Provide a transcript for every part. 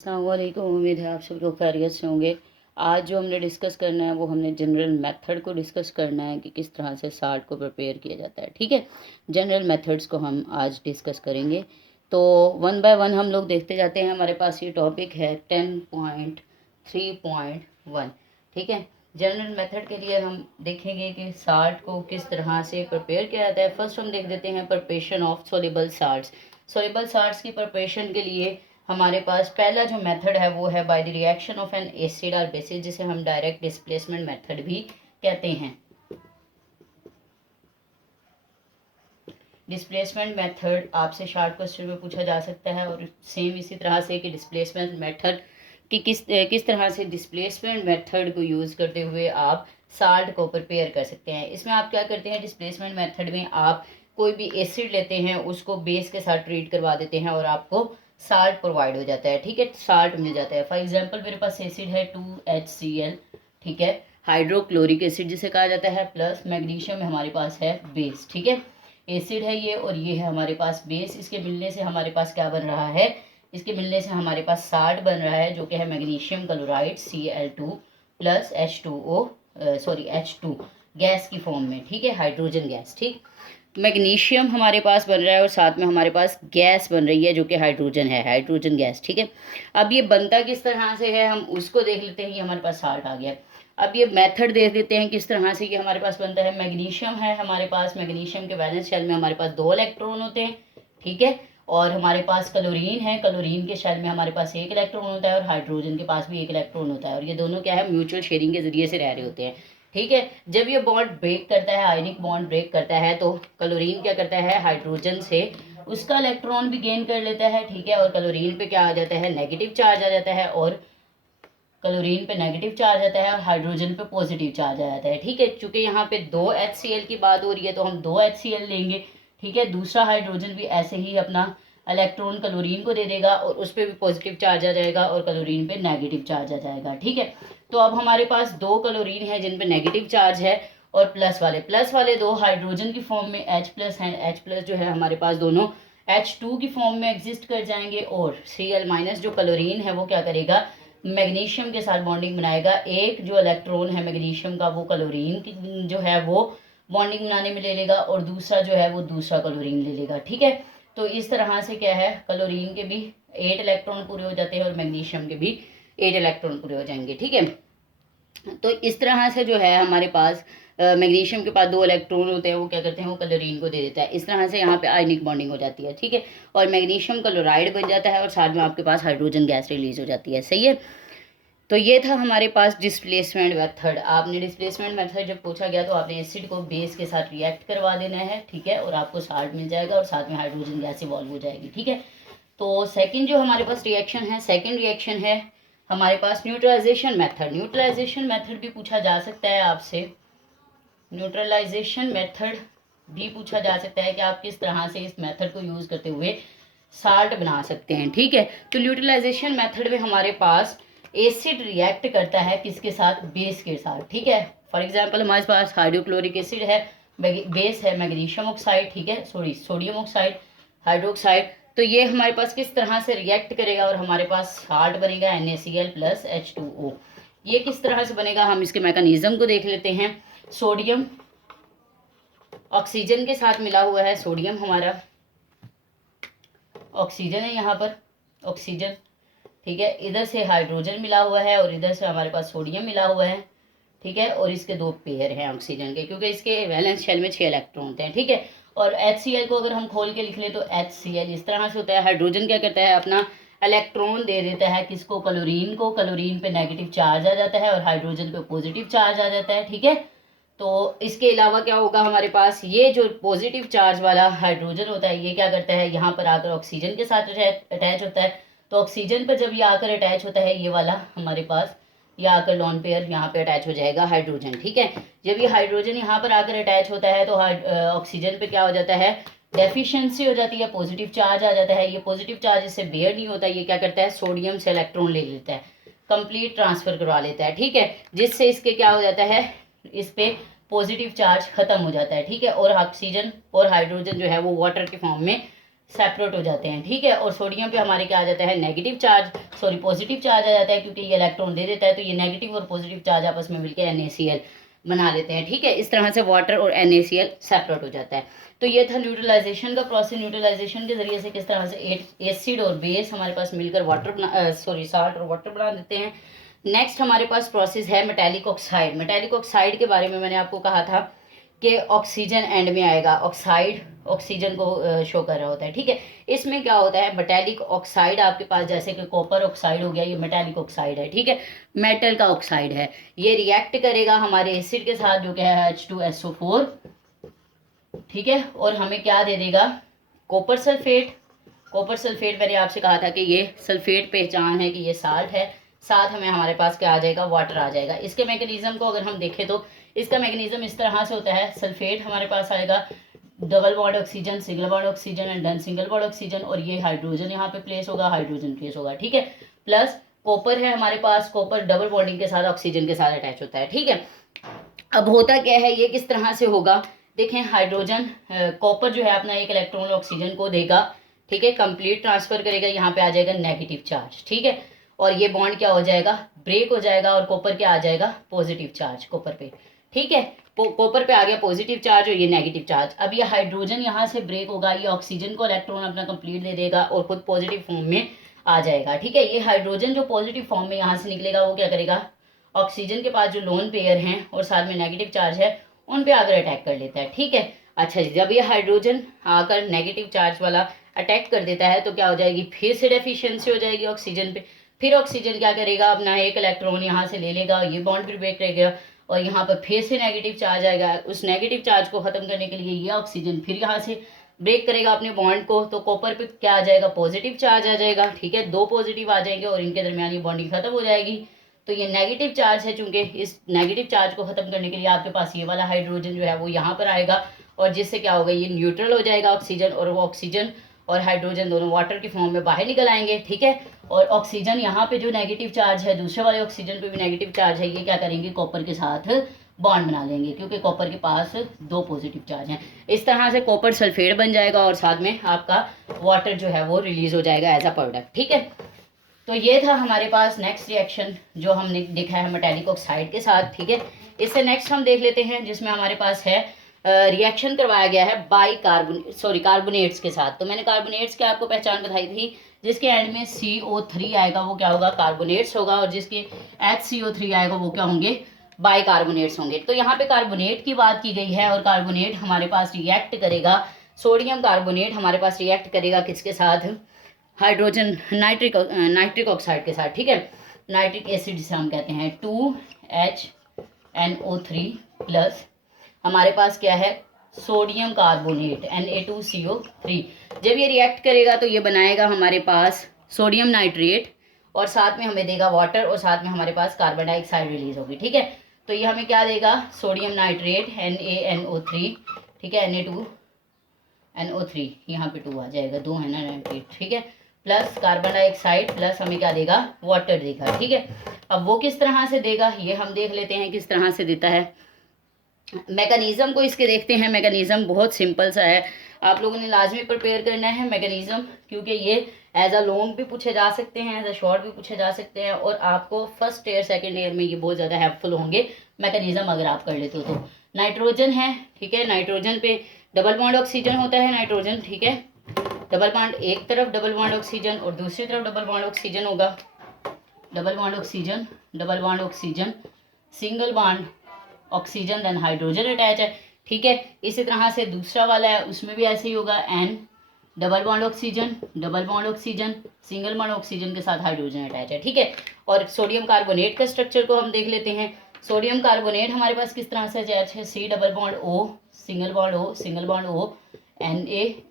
अस्सलामुअलैकुम। उम्मीद है आप सब लोग खैरियत से होंगे। आज जो हमने डिस्कस करना है वो हमने जनरल मेथड को डिस्कस करना है कि किस तरह से साल्ट को प्रिपेयर किया जाता है। ठीक है, जनरल मेथड्स को हम आज डिस्कस करेंगे। तो वन बाय वन हम लोग देखते जाते हैं। हमारे पास ये टॉपिक है 10.3.1। ठीक है, जनरल मेथड के लिए हम देखेंगे कि साल्ट को किस तरह से प्रिपेयर किया जाता है। फर्स्ट हम देख देते हैं preparation of soluble salts. Soluble salts की प्रिपरेशन के लिए हमारे पास पहला जो मेथड है वो है by the reaction of N acid और बेसिस, जिसे हम डायरेक्ट डिस्प्लेसमेंट मेथड भी कहते हैं। डिस्प्लेसमेंट मेथड आपसे शॉर्ट क्वेश्चन में पूछा जा सकता है, और सेम इसी तरह से कि डिस्प्लेसमेंट मेथड कि किस तरह से डिस्प्लेसमेंट मेथड को यूज़ करते हुए आप साल्ट को प्रिपेयर कर सकते हैं। इसमें आप क्या करते हैं, डिस्प्लेसमेंट मेथड में आप कोई भी एसिड लेते हैं, उसको बेस के साथ ट्रीट करवा देते हैं और आपको साल्ट प्रोवाइड हो जाता है। ठीक है, साल्ट मिल जाता है। फॉर एग्जांपल मेरे पास एसिड है 2HCl, ठीक है, हाइड्रोक्लोरिक एसिड जिसे कहा जाता है, प्लस मैग्नीशियम हमारे पास है बेस। ठीक है, एसिड है ये और ये है हमारे पास बेस। इसके मिलने से हमारे पास क्या बन रहा है, इसके मिलने से हमारे पास साल्ट बन रहा है जो कि है magnesium chloride Cl2 plus H2 gas की फॉर्म में। ठीक है, हाइड्रोजन गैस। ठीक, मैग्नीशियम हमारे पास बन रहा है और साथ में हमारे पास गैस बन रही है जो कि हाइड्रोजन है, हाइड्रोजन गैस। ठीक है, अब ये बनता किस तरह से है हम उसको देख लेते हैं। ये हमारे पास साल्ट आ गया। अब ये मेथड देख देते हैं किस तरह से ये हमारे पास बनता है। मैग्नीशियम है हमारे पास, मैग्नीशियम के वैलेंस शेल में हमारे पास 2 इलेक्ट्रॉन होते हैं। ठीक है, और हमारे पास क्लोरीन है, क्लोरीन के शेल में हमारे पास 1 इलेक्ट्रॉन होता है और हाइड्रोजन के पास भी 1 इलेक्ट्रॉन होता है, और ये दोनों क्या है, म्यूचुअल शेयरिंग के जरिए से रह रहे होते हैं। ठीक है, जब ये बॉन्ड ब्रेक करता है, आयनिक बॉन्ड ब्रेक करता है, तो क्लोरीन क्या करता है, हाइड्रोजन से उसका इलेक्ट्रॉन भी गेन कर लेता है। ठीक है, और क्लोरीन पे क्या आ जाता है, नेगेटिव चार्ज आ जाता है, और क्लोरीन पे नेगेटिव चार्ज आता है और हाइड्रोजन पे पॉजिटिव चार्ज आ जाता है। ठीक है, चूंकि यहाँ पे 2HCl की बात हो रही है तो हम 2HCl लेंगे। ठीक है, दूसरा हाइड्रोजन भी ऐसे ही अपना इलेक्ट्रॉन क्लोरीन को दे देगा और उस पर भी पॉजिटिव चार्ज आ जाएगा और क्लोरीन पे नेगेटिव चार्ज आ जाएगा। ठीक है, तो अब हमारे पास 2 क्लोरीन है जिन पे नेगेटिव चार्ज है, और प्लस वाले 2 हाइड्रोजन की फॉर्म में H plus and H plus जो है हमारे पास दोनों H2 की फॉर्म में एग्जिस्ट कर जाएंगे, और Cl माइनस जो क्लोरीन है वो क्या करेगा, मैग्नीशियम के साथ बॉन्डिंग बनाएगा। एक जो इलेक्ट्रॉन है मैग्नीशियम का वो क्लोरीन जो है वो बॉन्डिंग बनाने में ले लेगा, और दूसरा जो है वो दूसरा क्लोरीन ले लेगा। ठीक है, तो इस तरह से क्या है, क्लोरीन के भी 8 इलेक्ट्रॉन पूरे हो जाते हैं और मैग्नीशियम के भी 8 इलेक्ट्रॉन पूरे हो जाएंगे। ठीक है, तो इस तरह से जो है हमारे पास मैग्नीशियम के पास 2 इलेक्ट्रॉन होते हैं, वो क्या करते हैं, वो क्लोरीन को दे देता है। इस तरह से यहाँ पे आयनिक बॉन्डिंग हो जाती है। ठीक है, और मैग्नीशियम क्लोराइड बन जाता है और साथ में आपके पास हाइड्रोजन गैस रिलीज हो जाती है। सही है, तो ये था हमारे पास डिस्प्लेसमेंट मेथड। आपने डिस्प्लेसमेंट मेथड जब पूछा गया तो आपने एसिड को बेस के साथ रिएक्ट करवा देना है। ठीक है, और आपको साल्ट मिल जाएगा और साथ में हाइड्रोजन गैस इवॉल्व हो जाएगी। ठीक है, तो सेकंड जो हमारे पास रिएक्शन है, सेकंड रिएक्शन है हमारे पास न्यूट्रलाइजेशन मेथड। न्यूट्रलाइजेशन मेथड भी पूछा जा सकता है आपसे, न्यूट्रलाइजेशन मेथड भी पूछा जा सकता है कि आप किस तरह से इस मेथड को यूज़ करते हुए साल्ट बना सकते हैं। ठीक है, तो न्यूट्रलाइजेशन मेथड में हमारे पास एसिड रिएक्ट करता है किसके साथ, बेस के साथ। ठीक है, फॉर एग्जांपल हमारे पास हाइड्रोक्लोरिक एसिड है, बेस है मैग्नीशियम ऑक्साइड, ठीक है, सॉरी सोडियम ऑक्साइड, हाइड्रोक्साइड। तो ये हमारे पास किस तरह से रिएक्ट करेगा और हमारे पास साल्ट बनेगा NaCl प्लस H2O। ये किस तरह से बनेगा, हम इसके मैकेनिज्म को देख लेते हैं। सोडियम ऑक्सीजन के साथ मिला हुआ है, सोडियम हमारा ऑक्सीजन है, यहाँ पर ऑक्सीजन। ठीक है, इधर से हाइड्रोजन मिला हुआ है और इधर से हमारे पास सोडियम मिला हुआ है। ठीक है, और इसके 2 पेयर हैं ऑक्सीजन के, क्योंकि इसके वैलेंस शेल में 6 इलेक्ट्रॉन होते हैं। ठीक है, और HCl को अगर हम खोल के लिख लें तो HCl इस तरह से होता है। हाइड्रोजन क्या करता है, अपना इलेक्ट्रॉन दे देता है किसको, क्लोरीन को। क्लोरीन पे नेगेटिव चार्ज आ जाता है और हाइड्रोजन पे पॉजिटिव चार्ज आ जाता है। ठीक है, तो इसके अलावा क्या होगा, हमारे पास ये जो पॉजिटिव चार्ज वाला हाइड्रोजन होता है ये क्या करता है, यहाँ पर आकर ऑक्सीजन के साथ अटैच होता है। तो ऑक्सीजन पर जब ये आकर अटैच होता है, ये वाला हमारे पास ये आकर लॉन पेयर यहाँ पे अटैच हो जाएगा हाइड्रोजन। ठीक है, जब ये हाइड्रोजन यहाँ पर आकर अटैच होता है तो ऑक्सीजन पे क्या हो जाता है, डेफिशिएंसी हो जाती है, पॉजिटिव चार्ज आ जाता है। ये पॉजिटिव चार्ज इससे बेयर नहीं होता, ये क्या करता है, सोडियम से इलेक्ट्रॉन ले लेता है, कंप्लीट ट्रांसफर करवा लेता है। ठीक है, जिससे इसके क्या हो जाता है, इस पे पॉजिटिव चार्ज खत्म हो जाता है। ठीक है, और ऑक्सीजन और हाइड्रोजन जो है वो वाटर के फॉर्म में सेपरेट हो जाते हैं, ठीक है। और सोडियम पे हमारे क्या आ जाता है, negative charge, sorry positive charge आ जाता है, क्योंकि ये इलेक्ट्रॉन दे देता है, तो ये नेगेटिव और पॉजिटिव चार्ज आपस में मिलकर NaCl बना लेते हैं, ठीक है। इस तरह से वाटर और NaCl सेपरेट हो जाता है। तो ये था न्यूट्रलाइजेशन का प्रोसेस। न्यूट्रलाइजेशन के जरिए से किस तरह से एसिड और बेस हमारे पास मिलकर वाटर साल्ट और वाटर बना देते हैं। नेक्स्ट हमारे पास प्रोसेस है मेटालिक ऑक्साइड। मेटालिक ऑक्साइड के बारे में मैंने आपको कहा था कि ऑक्सीजन एंड में आएगा, ऑक्साइड ऑक्सीजन को शो कर रहा होता है, ठीक है। इसमें क्या होता है, मेटालिक ऑक्साइड आपके पास जैसे कि कॉपर ऑक्साइड हो गया, ये मेटालिक ऑक्साइड है, ठीक है, मेटल का ऑक्साइड है। ये रिएक्ट करेगा हमारे एसिड के साथ जो क्या है H2SO4, ठीक है, और हमें क्या दे देगा, कॉपर सल्फेट। कॉपर सल्फेट मैंने आपसे कहा था कि ये सल्फेट पहचान है कि ये साल्ट है, साथ हमें हमारे पास क्या आ जाएगा, वाटर आ जाएगा। इसके मैकेनिज्म को अगर हम देखें तो इसका मैकेनिज्म इस तरह से होता है, सल्फेट हमारे पास आएगा, double bond oxygen, single bond oxygen and then single bond oxygen, और ये हाइड्रोजन यहाँ पे प्लेस होगा, हाइड्रोजन प्लेस होगा, ठीक है। प्लस कॉपर है हमारे पास, कॉपर डबल बॉन्डिंग के साथ ऑक्सीजन के साथ अटैच होता है, ठीक है। अब होता क्या है, ये किस तरह से होगा, देखें, हाइड्रोजन कॉपर जो है अपना एक इलेक्ट्रॉन ऑक्सीजन को देगा, ठीक है, कंप्लीट ट्रांसफर करेगा, यहाँ पे आ जाएगा नेगेटिव चार्ज, ठीक है, और ये बॉन्ड क्या हो जाएगा, ब्रेक हो जाएगा, और कॉपर क्या आ जाएगा, पॉजिटिव चार्ज कॉपर पे, ठीक है। कॉपर पे आ गया पॉजिटिव चार्ज और ये नेगेटिव चार्ज। अब ये हाइड्रोजन यहाँ से ब्रेक होगा, ये ऑक्सीजन को इलेक्ट्रॉन अपना कंप्लीट दे देगा और खुद पॉजिटिव फॉर्म में आ जाएगा, ठीक है। ये हाइड्रोजन जो पॉजिटिव फॉर्म में यहाँ से निकलेगा वो क्या करेगा, ऑक्सीजन के पास जो लोन पेयर हैं और साथ में नेगेटिव चार्ज है उन पे आकर अटैक कर लेता है, ठीक है। अच्छा जी, जब ये हाइड्रोजन आकर नेगेटिव चार्ज वाला अटैक कर देता है तो क्या हो जाएगी, फिर से डेफिशिएंसी हो जाएगी ऑक्सीजन पे। फिर ऑक्सीजन क्या करेगा, अपना एक इलेक्ट्रॉन यहाँ से ले लेगा, ये बॉन्ड फिर ब्रेक रहेगा और यहाँ पर फिर से नेगेटिव चार्ज आएगा। उस नेगेटिव चार्ज को खत्म करने के लिए ये ऑक्सीजन फिर यहाँ से ब्रेक करेगा अपने बॉन्ड को, तो कॉपर पे क्या आ जाएगा, पॉजिटिव चार्ज आ जाएगा, ठीक है, दो पॉजिटिव आ जाएंगे और इनके दरमियान ये बॉन्डिंग खत्म हो जाएगी। तो ये नेगेटिव चार्ज है, चूंकि इस नेगेटिव चार्ज को खत्म करने के लिए आपके पास ये वाला हाइड्रोजन जो है वो यहाँ पर आएगा, और जिससे क्या होगा, ये न्यूट्रल हो जाएगा ऑक्सीजन, और वो ऑक्सीजन और हाइड्रोजन दोनों वाटर की फॉर्म में बाहर निकल आएंगे, ठीक है। और ऑक्सीजन यहाँ पे जो नेगेटिव चार्ज है, दूसरे वाले ऑक्सीजन पे भी नेगेटिव चार्ज है, ये क्या करेंगे, कॉपर के साथ बॉन्ड बना लेंगे, क्योंकि कॉपर के पास दो पॉजिटिव चार्ज हैं। इस तरह से कॉपर सल्फेट बन जाएगा और साथ में आपका वाटर जो है वो रिलीज हो जाएगा एज अ प्रोडक्ट, ठीक है। तो ये था हमारे पास नेक्स्ट रिएक्शन जो हमने देखा है मेटालिक ऑक्साइड के साथ, ठीक है। इससे नेक्स्ट हम देख लेते हैं जिसमें हमारे पास है रिएक्शन करवाया गया है कार्बोनेट्स के साथ। तो मैंने कार्बोनेट्स की आपको पहचान बताई थी, जिसके एंड में CO3 आएगा वो क्या होगा, कार्बोनेट्स होगा, और जिसके HCO3 आएगा वो क्या होंगे, बाइकार्बोनेट्स होंगे। तो यहाँ पे कार्बोनेट की बात की गई है, और कार्बोनेट हमारे पास रिएक्ट करेगा, सोडियम कार्बोनेट हमारे पास रिएक्ट करेगा किसके साथ, हाइड्रोजन नाइट्रिक ऑक्साइड के साथ, ठीक है, नाइट्रिक एसिड जिसे हम कहते हैं, 2HNO3 प्लस हमारे पास क्या है, सोडियम कार्बोनेट Na2CO3। जब ये रिएक्ट करेगा तो ये बनाएगा हमारे पास सोडियम नाइट्रेट, और साथ में हमें देगा वाटर, और साथ में हमारे पास कार्बन डाइऑक्साइड रिलीज होगी, ठीक है। तो ये हमें क्या देगा, सोडियम नाइट्रेट NaNO3, ठीक है, Na2NO3, यहाँ पे 2 आ जाएगा, 2 है ना नाइट्रेट, ठीक है, प्लस कार्बन डाइऑक्साइड, प्लस हमें क्या देगा, वाटर देगा, ठीक है। अब वो किस तरह से देगा ये हम देख लेते हैं किस तरह से देता है। मैकेनिज्म को इसके देखते हैं। मैकेनिज्म बहुत सिंपल सा है, आप लोगों ने लाजमी प्रिपेयर करना है मैकेनिज्म, क्योंकि ये एज अ लॉन्ग भी पूछे जा सकते हैं, एज अ शॉर्ट भी पूछे जा सकते हैं, और आपको फर्स्ट ईयर सेकेंड ईयर में ये बहुत ज़्यादा हेल्पफुल होंगे मैकेनिज्म अगर आप कर लेते हो तो। नाइट्रोजन है, ठीक है, नाइट्रोजन पे डबल बॉन्ड ऑक्सीजन होता है, नाइट्रोजन, ठीक है, डबल बॉन्ड एक तरफ डबल बॉन्ड ऑक्सीजन और दूसरी तरफ डबल बॉन्ड ऑक्सीजन होगा, double bond oxygen, double bond oxygen, single bond oxygen, then hydrogen attach है, ठीक है। इसी तरह से दूसरा वाला है उसमें भी ऐसे ही होगा, N double bond oxygen, double bond oxygen, single bond oxygen के साथ हाइड्रोजन अटैच है, ठीक है। और सोडियम कार्बोनेट का स्ट्रक्चर को हम देख लेते हैं। सोडियम कार्बोनेट हमारे पास किस तरह से अटैच है, C double bond O, single bond O, single bond O, Na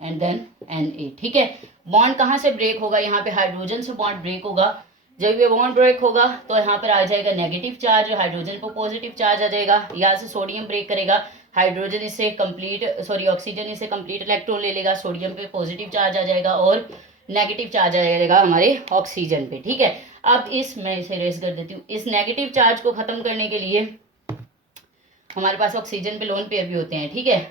and then Na, ठीक है। बॉन्ड कहाँ से ब्रेक होगा, यहाँ पे हाइड्रोजन से बॉन्ड ब्रेक होगा। जब ये बॉन्ड ब्रेक होगा तो यहाँ पर आ जाएगा नेगेटिव चार्ज, हाइड्रोजन को पॉजिटिव चार्ज आ जाएगा। यहाँ से सोडियम ब्रेक करेगा, हाइड्रोजन इसे ऑक्सीजन इसे कंप्लीट इलेक्ट्रॉन ले लेगा, सोडियम पे पॉजिटिव चार्ज आ जाएगा और नेगेटिव चार्ज आ जाएगा हमारे ऑक्सीजन पे, ठीक है। अब मैं इसे रेस कर देती हूँ। इस नेगेटिव चार्ज को खत्म करने के लिए हमारे पास ऑक्सीजन पे लोन पेयर भी होते हैं, ठीक है,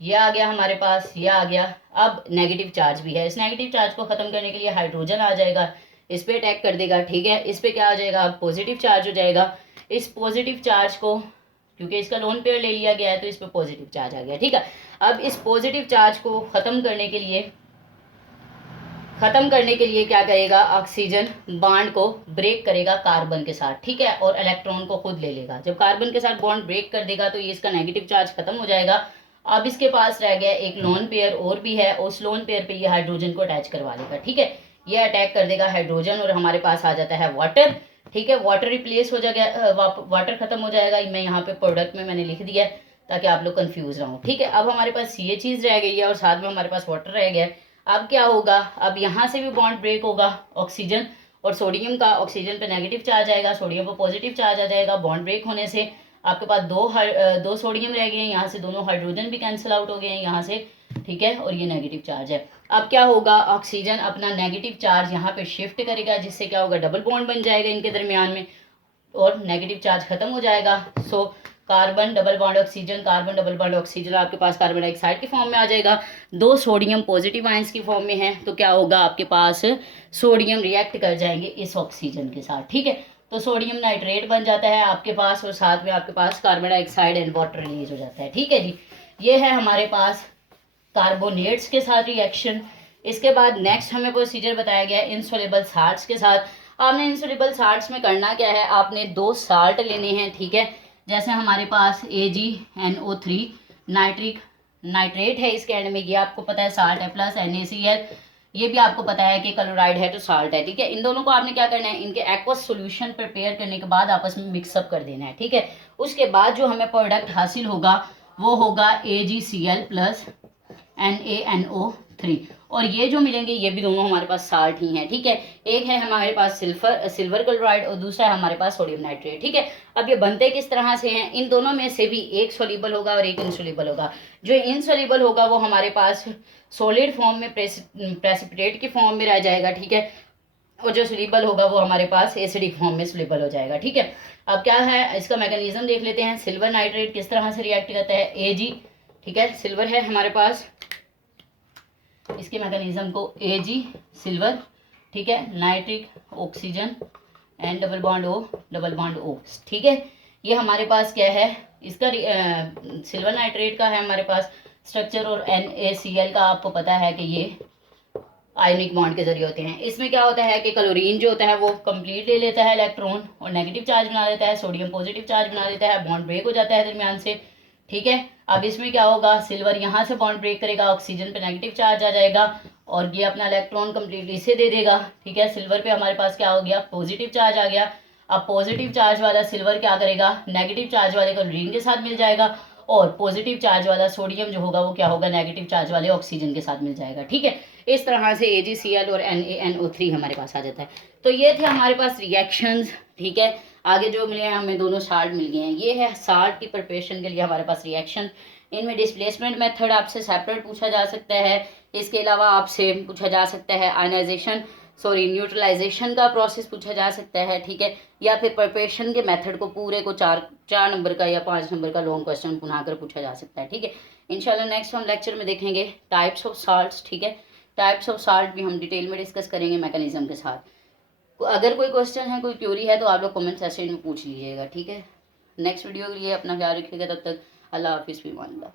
ये आ गया हमारे पास, ये आ गया। अब नेगेटिव चार्ज भी है, इस नेगेटिव चार्ज को ख़त्म करने के लिए हाइड्रोजन आ जाएगा, इस पे अटैक कर देगा, ठीक है। इस पे क्या आ जाएगा, अब पॉजिटिव चार्ज हो जाएगा। इस पॉजिटिव चार्ज को, क्योंकि इसका लोन पेयर ले लिया गया है, तो इस पे पॉजिटिव चार्ज आ गया, ठीक है। अब इस पॉजिटिव चार्ज को ख़त्म करने के लिए क्या करेगा, ऑक्सीजन बॉन्ड को ब्रेक करेगा कार्बन के साथ, ठीक है, और इलेक्ट्रॉन को खुद ले लेगा। जब कार्बन के साथ बॉन्ड ब्रेक कर देगा तो ये इसका नेगेटिव चार्ज खत्म हो जाएगा। अब इसके पास रह गया एक लोन पेयर और भी है, उस लोन पेयर पे ये हाइड्रोजन को अटैच करवा लेगा, ठीक है। ये अटैक कर देगा हाइड्रोजन और हमारे पास आ जाता है वाटर, ठीक है। वाटर रिप्लेस हो जाएगा, वाटर खत्म हो जाएगा। मैं यहाँ पे प्रोडक्ट में मैंने लिख दिया है ताकि आप लोग कंफ्यूज ना हो, ठीक है। अब हमारे पास ये चीज़ रह गई है और साथ में हमारे पास वाटर रह गया है। अब क्या होगा, अब यहाँ से भी बॉन्ड ब्रेक होगा, ऑक्सीजन और सोडियम का, ऑक्सीजन पे नेगेटिव चार्ज आएगा, सोडियम पे पॉजिटिव चार्ज आ जाएगा। बॉन्ड ब्रेक होने से आपके पास दो सोडियम रह गए हैं, यहाँ से दोनों हाइड्रोजन भी कैंसिल आउट हो गए हैं यहाँ से, ठीक है, और ये नेगेटिव चार्ज है। अब क्या होगा, ऑक्सीजन अपना नेगेटिव चार्ज यहाँ पे शिफ्ट करेगा, जिससे क्या होगा, डबल बॉन्ड बन जाएगा इनके दरमियान में और नेगेटिव चार्ज खत्म हो जाएगा। So carbon double bond oxygen, carbon double bond oxygen आपके पास कार्बन डाइऑक्साइड की फॉर्म में आ जाएगा। दो सोडियम पॉजिटिव आयंस की फॉर्म में है, तो क्या होगा, आपके पास सोडियम रिएक्ट कर जाएंगे इस ऑक्सीजन के साथ, ठीक है। तो सोडियम नाइट्रेट बन जाता है आपके पास और साथ में आपके पास carbon dioxide and water release हो जाता है, ठीक है जी। ये है हमारे पास कार्बोनेट्स के साथ रिएक्शन। इसके बाद नेक्स्ट हमें प्रोसीजर बताया गया है इनसोल्युबल साल्ट्स के साथ। आपने इनसोल्युबल साल्ट्स में करना क्या है, आपने दो साल्ट लेने हैं, ठीक है। जैसे हमारे पास AgNO3 नाइट्रेट है इसके एंड में, ये आपको पता है साल्ट है, प्लस NaCl, ये भी आपको पता है कि क्लोराइड है तो साल्ट है, ठीक है। इन दोनों को आपने क्या करना है, इनके एक्वस सॉल्यूशन प्रिपेयर करने के बाद आपस में मिक्सअप कर देना है, ठीक है। उसके बाद जो हमें प्रोडक्ट हासिल होगा वो होगा AgCl प्लस NaNO3, और ये जो मिलेंगे ये भी दोनों हमारे पास साल्ट ही हैं, ठीक है। एक है हमारे पास सिल्वर क्लोराइड और दूसरा है हमारे पास सोडियम नाइट्रेट, ठीक है। अब ये बनते किस तरह से हैं, इन दोनों में से भी एक सोल्यूबल होगा और एक इनसोल्यूबल होगा। जो इनसोल्यूबल होगा वो हमारे पास सॉलिड फॉर्म में, प्रेसिपिटेट की फॉर्म में रह जाएगा, ठीक है, और जो सोल्यूबल होगा वो हमारे पास एसिडिक फॉर्म में सोल्यूबल हो जाएगा, ठीक है। अब क्या है, इसका मैकेनिज्म देख लेते हैं। सिल्वर नाइट्रेट किस तरह से रिएक्ट करता है, Ag, ठीक है, सिल्वर है हमारे पास, इसके मैकेनिज्म को Ag सिल्वर, ठीक है, nitric oxygen and double bond O, ठीक है। ये हमारे पास क्या है, इसका सिल्वर नाइट्रेट का है हमारे पास स्ट्रक्चर, और NaCl का आपको पता है कि ये आयनिक बॉन्ड के जरिए होते हैं। इसमें क्या होता है कि क्लोरीन जो होता है वो कंप्लीट ले लेता है इलेक्ट्रॉन और नेगेटिव चार्ज बना देता है, सोडियम पॉजिटिव चार्ज बना देता है, बॉन्ड ब्रेक हो जाता है दरमियान से, ठीक है। अब इसमें क्या होगा, सिल्वर यहाँ से बॉन्ड ब्रेक करेगा, ऑक्सीजन पे नेगेटिव चार्ज आ जाएगा और ये अपना इलेक्ट्रॉन कंप्लीटली इसे दे देगा, ठीक है। सिल्वर पे हमारे पास क्या हो गया, पॉजिटिव चार्ज आ गया। अब पॉजिटिव चार्ज वाला सिल्वर क्या करेगा, नेगेटिव चार्ज वाले क्लोरीन के साथ मिल जाएगा, और पॉजिटिव चार्ज वाला सोडियम जो होगा वो क्या होगा, नेगेटिव चार्ज वाले ऑक्सीजन के साथ मिल जाएगा, ठीक है। इस तरह से AgCl और NaNO3 हमारे पास आ जाता है। तो ये थे हमारे पास रिएक्शंस, ठीक है। आगे जो मिले हैं हमें दोनों साल्ट मिल गए हैं। ये है साल्ट की प्रिपरेशन के लिए हमारे पास रिएक्शन। इनमें डिस्प्लेसमेंट मेथड आपसे सेपरेट पूछा जा सकता है। इसके अलावा आपसे पूछा जा सकता है न्यूट्रलाइजेशन का प्रोसेस पूछा जा सकता है, ठीक है, या फिर प्रिपरेशन के मेथड को पूरे को चार नंबर का या 5 नंबर का लॉन्ग क्वेश्चन बना कर पूछा जा सकता है, ठीक है। इंशाल्लाह नेक्स्ट हम लेक्चर में देखेंगे टाइप्स ऑफ साल्ट्स, ठीक है। टाइप्स ऑफ साल्ट भी हम डिटेल में डिस्कस करेंगे मैकेनिज्म के साथ। अगर कोई क्वेश्चन है, कोई क्यूरी है तो आप लोग कमेंट सेक्शन में पूछ लीजिएगा, ठीक है। नेक्स्ट वीडियो के लिए अपना ख्याल रखिएगा, तब तक अल्लाह हाफिज़, फ़ी अमान अल्लाह।